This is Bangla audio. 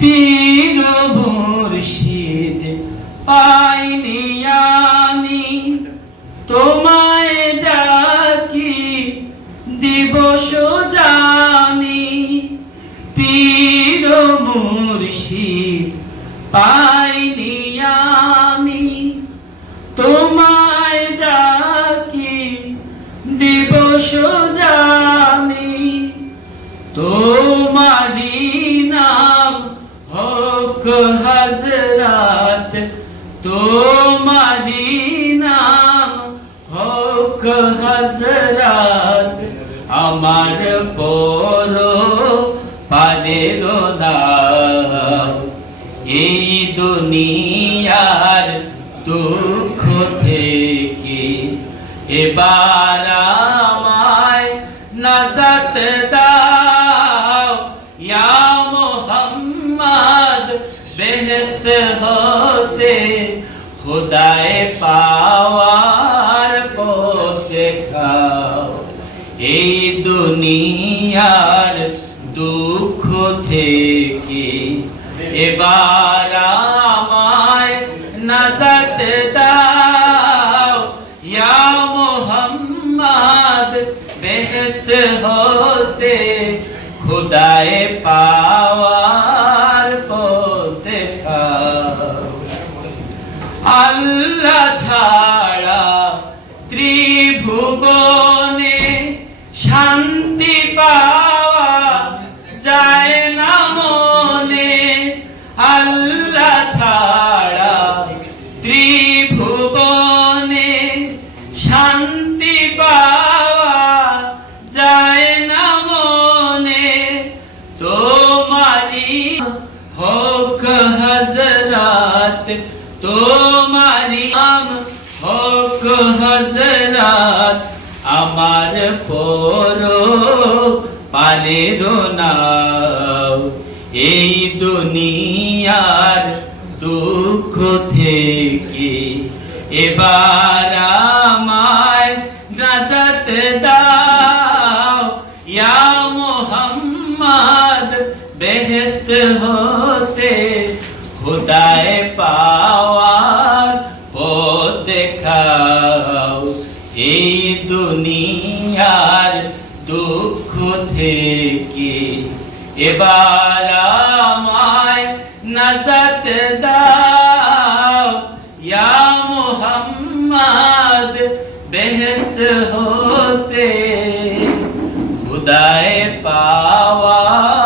পীর মুর্শিদ পাইনি আমি তোমায় ডাকি দিবস জানি। পীর মুর্শিদ পাইনি আমি তোমায় ডাকি দিবস জানি। তোমারি নাম হোক হযরত, তোমারি নাম হোক হযরত, আমার পর পারের নাম। এই দুনিয়ার দুঃখ থেকে এবার আমায় নাজাত দাও, ইয়া মুহাম্মদ বেহেশত হতে খুদায়ে পাওয়ার পথ দেখাও। এই দুনিয়ার দুঃখ থেকে এবার আমায় নাজাত দাও, ইয়া মুহাম্মদ বেহেশত হতে খুদায়ে পাওয়ার পথ দেখাও। আল্লাহ ছাড়া ত্রিভুবনে শান্তি পাওয়া যায় না মনে। আল্লাহ ছাড়া ত্রিভুবনে শান্তি পাওয়া যায় না মনে। তোমারি হোক হযরত, তোমারি নাম হোক হযরত, আমার পর পারের নাও। এই দুনিয়ার দুঃখ থেকে এবার আমায় নাজাত দাও, ইয়া মুহাম্মদ বেহেশত হতে খুদায়ে পাওয়ার পথ দেখাও। এই দুনিয়ার দুঃখ থেকে এবার আমায় নাজাত দাও, ইয়া মুহাম্মদ বেহেশত হতে খুদায়ে পাওয়ার